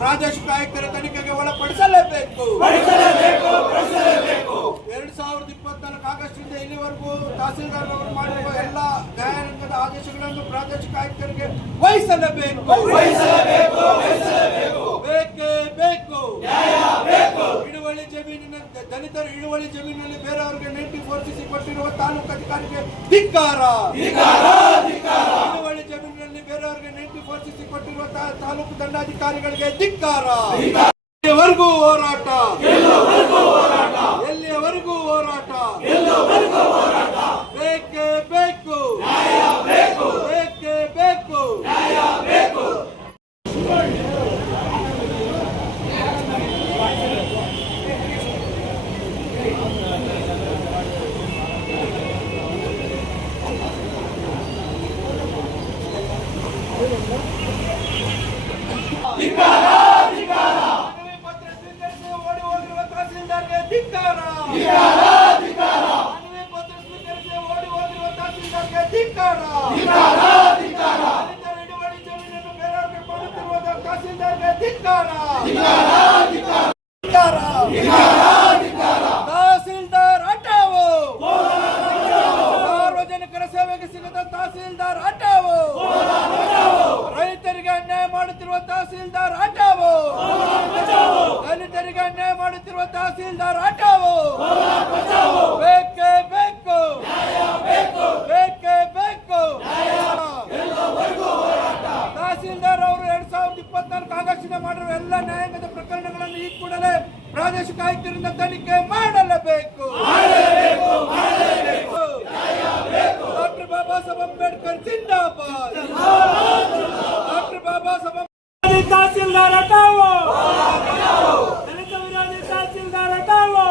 ಪ್ರಾದೇಶಿಕ ಆಯುಕ್ತರ ತನಿಖೆಗೆ ಒಳಪಡಿಸಲೇಬೇಕು. 2024 ಆಗಸ್ಟ್ ಇಂದ ಇಲ್ಲಿವರೆಗೂ ತಹಸೀಲ್ದಾರ್ ಅವರು ಮಾಡಿರುವ ಎಲ್ಲ ನ್ಯಾಯಾಲಯದ ಆದೇಶಗಳನ್ನು ಪ್ರಾದೇಶಿಕ ಆಯುಕ್ತರಿಗೆ ವಹಿಸಲೇಬೇಕು. ಬೇಕೇ ಬೇಕು. ಹಿಡುವಳಿ ಜಮೀನಿನ ದಲಿತರ ಹಿಡುವಳಿ ಜಮೀನಿನಲ್ಲಿ ಬೇರೆಯವರಿಗೆ 94CC ಕೊಟ್ಟಿರುವ ತಾಲೂಕು ಅಧಿಕಾರಿಗೆ ಧಿಕ್ಕಾರ. ಹಿಡುವಳಿ ಜಮೀನಿನಲ್ಲಿ ಬೇರೆಯವರಿಗೆ 94CC ಕೊಟ್ಟಿರುವ ತಾಲೂಕು ದಂಡಾಧಿಕಾರಿಗಳಿಗೆ ಧಿಕ್ಕಾರ. ಎಲ್ಲಿಯವರೆಗೂ ಹೋರಾಟ, ಎಲ್ಲಿಯವರೆಗೂ ಹೋರಾಟ. ಬೇಕೇ ಬೇಕು, ಬೇಕೇ ಬೇಕು. ತಹಸೀಲ್ದಾರ್ ಹಟಾವೋ, ಸಾರ್ವಜನಿಕರ ಸೇವೆಗೆ ಸಿಗದ ತಹಸೀಲ್ದಾರ್ ಹಟಾವೋ, ರೈತರಿಗೆ ಅನ್ಯಾಯ ಮಾಡುತ್ತಿರುವ ತಹಸೀಲ್ದಾರ್ ಹಟಾವೋ, ದಲಿತರಿಗೆ ಅನ್ಯಾಯ ಮಾಡುತ್ತಿರುವ ತಹಸೀಲ್ದಾರ್ ಹಟಾವೋ. ಬೇಕೇ ಬೇಕು, ಬೇಕೇ ಬೇಕು. ತಹಸೀಲ್ದಾರ್ ಅವರು 2024 ಆಗಸ್ಟ್ ಮಾಡಿರುವ ಎಲ್ಲ ನ್ಯಾಯಾಂಗದ ಪ್ರಕರಣಗಳನ್ನು ಈ ಕೂಡಲೇ ಪ್ರಾದೇಶಿಕ ಆಯುಕ್ತರಿಂದ ತನಿಖೆ ಮಾಡಲೇಬೇಕು. ಡಾಕ್ಟರ್ ಬಾಬಾ ಸಾಹೇಬ್ ಅಂಬೇಡ್ಕರ್ ಜಿಂದಾಬಾದ್. ಡಾಕ್ಟರ್ ಬಾಬಾ ಸಾಹೇಬ್ ತಹಸೀಲ್ದಾರ್ ಹಟಾವೋ, ದಲಿತ ವಿರೋಧಿ ತಹಸೀಲ್ದಾರ್ ಹಟಾವೋ.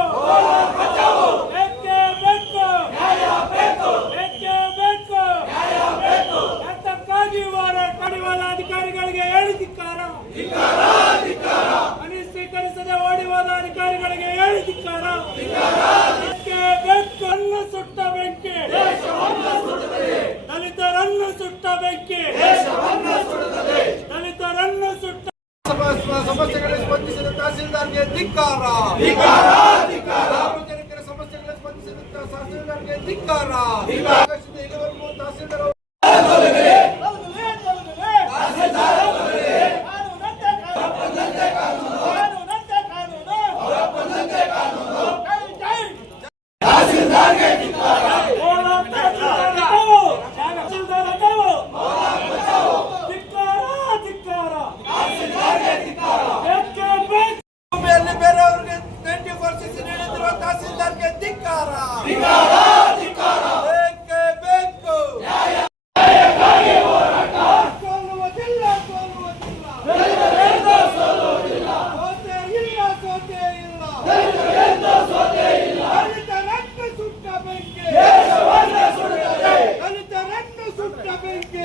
ಬೇಕೇ ಬೇಕು, ಬೇಕೇ ಬೇಕು. ಅದಕ್ಕಾಗಿ ಹೋರಾಟ ಮಾಡುವ ಅಧಿಕಾರಿಗಳಿಗೆ ಹೇಳಿ ಧಿಕ್ಕಾರ. ಮನೆ ಸ್ವೀಕರಿಸದೆ ಓಡಿ ಹೋದ ಅಧಿಕಾರಿಗಳಿಗೆ ಹೇಳಿ ಧಿಕ್ಕಾರ. ಬೇಕೇ ಬೇಕು. ಅನ್ನ ಸುಟ್ಟ ಬೆಂಕಿ ದಲಿತರನ್ನು ಸುಟ್ಟ ಬೆಂಕಿ, ದಲಿತರನ್ನು ಸುಟ್ಟ ಸಮಸ್ಯೆಗಳಿಗೆ ಸ್ಪಂದಿಸಿದ ತಹಸೀಲ್ದಾರ್ಗೆ ಧಿಕ್ಕಾರ. ಸಾರ್ವಜನಿಕರ ಸಮಸ್ಯೆಗಳಿಗೆ ಸ್ಪಂದಿಸಿದ ತಹಸೀಲ್ದಾರ್ಗೆ ಧಿಕ್ಕಾರ. ಇಲ್ಲಿವರೆಗೂ ತಹಸೀಲ್ದಾರ್ ಬೇರೆಯವರಿಗೆ 94CC ನೀಡುತ್ತಿರುವ ತಹಸೀಲ್ದಾರ್ಗೆ ಧಿಕ್ಕಾರ. ಬೇಕೇ ಬೇಕು. ಸೋಲುವುದಿಲ್ಲ, ಸೋಲುವುದಿಲ್ಲ. ಸೋತೆ ಇಲ್ಲ. ದಲಿತರನ್ನು ಸುಟ್ಟ ಬೆಂಕಿ, ದಲಿತರನ್ನು ಸುಟ್ಟ ಬೆಂಕಿ.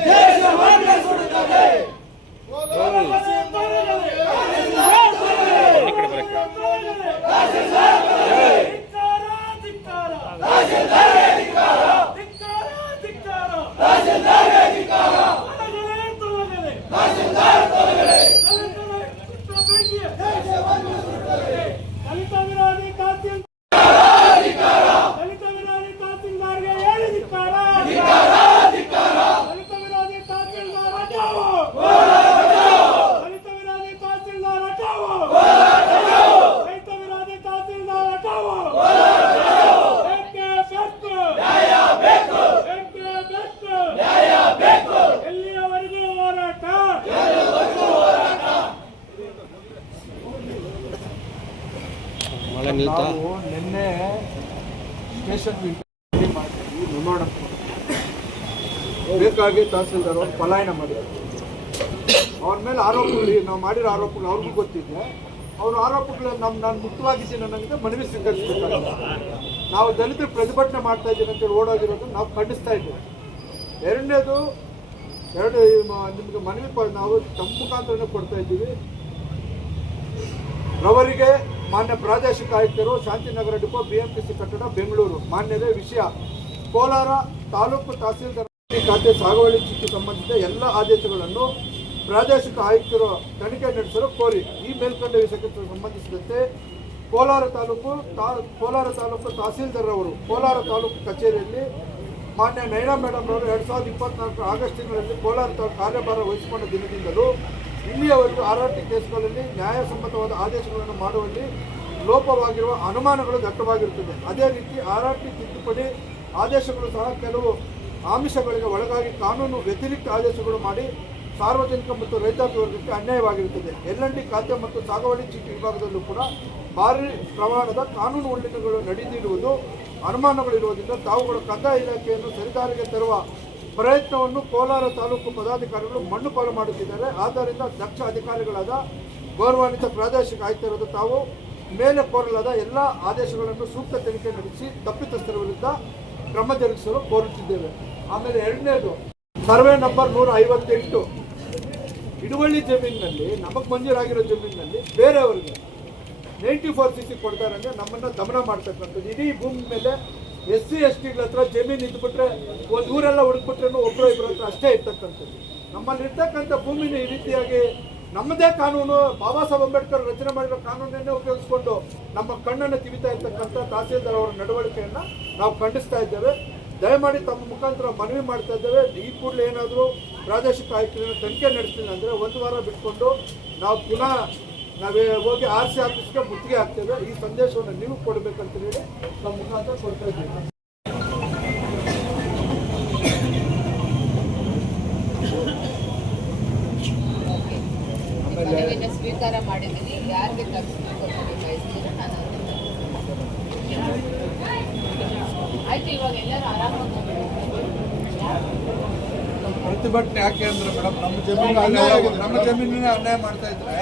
ನಾವು ನಿನ್ನೆ ಸ್ಟೇಷನ್ ಮಾಡ್ತೀವಿ ಮೆಮೊರಂಡಮ್ ಬೇಕಾಗಿ ತಹಸೀಲ್ದಾರ್ ಅವರು ಪಲಾಯನ ಮಾಡಿದ್ದಾರೆ. ಅವ್ರ ಮೇಲೆ ಆರೋಪಗಳು ನಾವು ಮಾಡಿರೋ ಆರೋಪಗಳು ಅವ್ರಿಗೂ ಗೊತ್ತಿದೆ. ಅವ್ರ ಆರೋಪಗಳು ನಾನು ಮುಕ್ತವಾಗಿದ್ದೀನಿ ಅನ್ನೋಂಗೆ ಮನವಿ ಸ್ವೀಕರಿಸಬೇಕಾಗಿದೆ. ನಾವು ದಲಿತರು ಪ್ರತಿಭಟನೆ ಮಾಡ್ತಾ ಇದ್ದೀವಿ ಅಂತೇಳಿ ಓಡೋಗಿರೋದನ್ನು ನಾವು ಖಂಡಿಸ್ತಾ ಇದ್ದೀವಿ. ಎರಡನೇದು ನಿಮಗೆ ಮನವಿ ನಾವು ತಮ್ಮ ಮುಖಾಂತರನೇ ಕೊಡ್ತಾ ಇದ್ದೀವಿ. ರವರಿಗೆ ಮಾನ್ಯ ಪ್ರಾದೇಶಿಕ ಆಯುಕ್ತರು, ಶಾಂತಿನಗರ ಡಿಪೋ, BMTC ಕಟ್ಟಡ, ಬೆಂಗಳೂರು. ಮಾನ್ಯದ ವಿಷಯ: ಕೋಲಾರ ತಾಲೂಕು ತಹಸೀಲ್ದಾರ್ ಖಾತೆ ಸಾಗುವಳಿ ಚೀಟಿ ಸಂಬಂಧಿತ ಎಲ್ಲ ಆದೇಶಗಳನ್ನು ಪ್ರಾದೇಶಿಕ ಆಯುಕ್ತರು ತನಿಖೆ ನಡೆಸಲು ಕೋರಿ ಈ ಮೇಲ್ಕಂಡ ವಿಷಯಕ್ಕೆ ಸಂಬಂಧಿಸಿದಂತೆ ಕೋಲಾರ ತಾಲೂಕು ತಹಸೀಲ್ದಾರ್ ಅವರು ಕೋಲಾರ ತಾಲೂಕು ಕಚೇರಿಯಲ್ಲಿ ಮಾನ್ಯ ನಯನಾ ಮೇಡಮ್ ಅವರು 2024 ಆಗಸ್ಟ್ ತಿಂಗಳಲ್ಲಿ ಕೋಲಾರ ತಾಲೂಕು ಕಾರ್ಯಭಾರ ವಹಿಸಿಕೊಂಡ ದಿನದಿಂದಲೂ ಇಲ್ಲಿಯವರೆಗೂ ಆರ್ಆರ್ಟಿ ಕೇಸ್ಗಳಲ್ಲಿ ನ್ಯಾಯಸಮ್ಮತವಾದ ಆದೇಶಗಳನ್ನು ಮಾಡುವಲ್ಲಿ ಲೋಪವಾಗಿರುವ ಅನುಮಾನಗಳು ವ್ಯಕ್ತವಾಗಿರುತ್ತದೆ. ಅದೇ ರೀತಿ ಆರ್ಆರ್ಟಿ ತಿದ್ದುಪಡಿ ಆದೇಶಗಳು ಸಹ ಕೆಲವು ಆಮಿಷಗಳಿಗೆ ಒಳಗಾಗಿ ಕಾನೂನು ವ್ಯತಿರಿಕ್ತ ಆದೇಶಗಳು ಮಾಡಿ ಸಾರ್ವಜನಿಕ ಮತ್ತು ರೈತಾಪಿ ವರ್ಗಕ್ಕೆ ಅನ್ಯಾಯವಾಗಿರುತ್ತದೆ. ಎಲ್&ಡಿ ಖಾತೆ ಮತ್ತು ಸಾಗುವಳಿ ಚೀಟಿ ವಿಭಾಗದಲ್ಲೂ ಕೂಡ ಭಾರಿ ಪ್ರಮಾಣದ ಕಾನೂನು ಉಲ್ಲಂಘನೆಗಳು ನಡೆದಿರುವುದು ಅನುಮಾನಗಳಿರುವುದರಿಂದ ತಾವುಗಳು ಕಂದಾಯ ಇಲಾಖೆಯನ್ನು ಸರಿದಾರಿಗೆ ತರುವ ಪ್ರಯತ್ನವನ್ನು ಕೋಲಾರ ತಾಲೂಕು ಪದಾಧಿಕಾರಿಗಳು ಮಣ್ಣು ಪಾಲು ಮಾಡುತ್ತಿದ್ದಾರೆ. ಆದ್ದರಿಂದ ದಕ್ಷ ಅಧಿಕಾರಿಗಳಾದ ಗೌರವಾನ್ವಿತ ಪ್ರಾದೇಶಿಕ ಆಯುಕ್ತರಾದ ತಾವು ಮೇಲೆ ಕೋರಲಾದ ಎಲ್ಲ ಆದೇಶಗಳನ್ನು ಸೂಕ್ತ ತನಿಖೆ ನಡೆಸಿ ತಪ್ಪಿತಸ್ಥರ ವಿರುದ್ಧ ಕ್ರಮ ಜರುಗಿಸಲು ಕೋರುತ್ತಿದ್ದೇವೆ. ಆಮೇಲೆ ಎರಡನೇದು ಸರ್ವೆ ನಂಬರ್ 158 ಇಡುವಳ್ಳಿ ಜಮೀನಿನಲ್ಲಿ ನಮಗೆ ಮಂಜೂರಾಗಿರೋ ಜಮೀನಿನಲ್ಲಿ ಬೇರೆಯವರಿಗೆ 94cc ಕೊಡ್ತಾರೆ ಅಂದರೆ ನಮ್ಮನ್ನು ದಮನ ಮಾಡ್ತಕ್ಕಂಥದ್ದು. ಇಡೀ ಭೂಮಿ ಮೇಲೆ SC STಗಳ ಹತ್ರ ಜಮೀನು ಇದ್ಬಿಟ್ರೆ ಒಂದು ಊರೆಲ್ಲ ಹುಡುಕ್ಬಿಟ್ರೆ ಒಬ್ಬರು ಇಬ್ಬರ ಹತ್ರ ಅಷ್ಟೇ ಇರ್ತಕ್ಕಂಥದ್ದು. ನಮ್ಮಲ್ಲಿ ಇರ್ತಕ್ಕಂಥ ಭೂಮಿನ ಈ ರೀತಿಯಾಗಿ ನಮ್ಮದೇ ಕಾನೂನು ಬಾಬಾ ಸಾಹೇಬ್ ಅಂಬೇಡ್ಕರ್ ರಚನೆ ಮಾಡಿರೋ ಕಾನೂನನ್ನೇ ಉಪಯೋಗಿಸ್ಕೊಂಡು ನಮ್ಮ ಕಣ್ಣನ್ನು ತಿವಿತಾ ಇರ್ತಕ್ಕಂಥ ತಹಸೀಲ್ದಾರ್ ಅವರ ನಡವಳಿಕೆಯನ್ನು ನಾವು ಖಂಡಿಸ್ತಾ ಇದ್ದೇವೆ. ದಯಮಾಡಿ ತಮ್ಮ ಮುಖಾಂತರ ಮನವಿ ಮಾಡ್ತಾ ಇದ್ದೇವೆ. ಈ ಕೂಡಲೇ ಏನಾದರೂ ಪ್ರಾದೇಶಿಕ ಆಯುಕ್ತರನ್ನು ತನಿಖೆ ನಡೆಸಲಿಲ್ಲ ಅಂದರೆ 1 ವಾರ ಬಿಟ್ಕೊಂಡು ನಾವು ಪುನಃ ಹೋಗಿ RC ಆಫೀಸ್ಗೆ ಮುತ್ತಿಗೆ ಹಾಕ್ತೇವೆ. ಈ ಸಂದೇಶವನ್ನು ನೀವು ಕೊಡಬೇಕಂತ ಹೇಳಿ ನಮ್ಮ ಮುಖಾಂತರ ಕೊಡ್ತಾ ಇದ್ದೀವಿ. ಮನವಿನ ಸ್ವೀಕಾರ ಮಾಡಿದ್ದೀನಿ. ಯಾರಿಗೆ ತಪ್ಪಿಸ್ಬೇಕು ಬಯಸ್ತೀರೋ ನಾನು ಆಯ್ತು. ಇವಾಗ ಎಲ್ಲರೂ ಆರಾಮಾಗಿ ಪ್ರತಿಭಟನೆ ಯಾಕೆ ಅಂದ್ರೆ ಮೇಡಮ್ ನಮ್ಮ ಜಮೀನಿನ ಅನ್ಯಾಯ ಮಾಡ್ತಾ ಇದ್ರೆ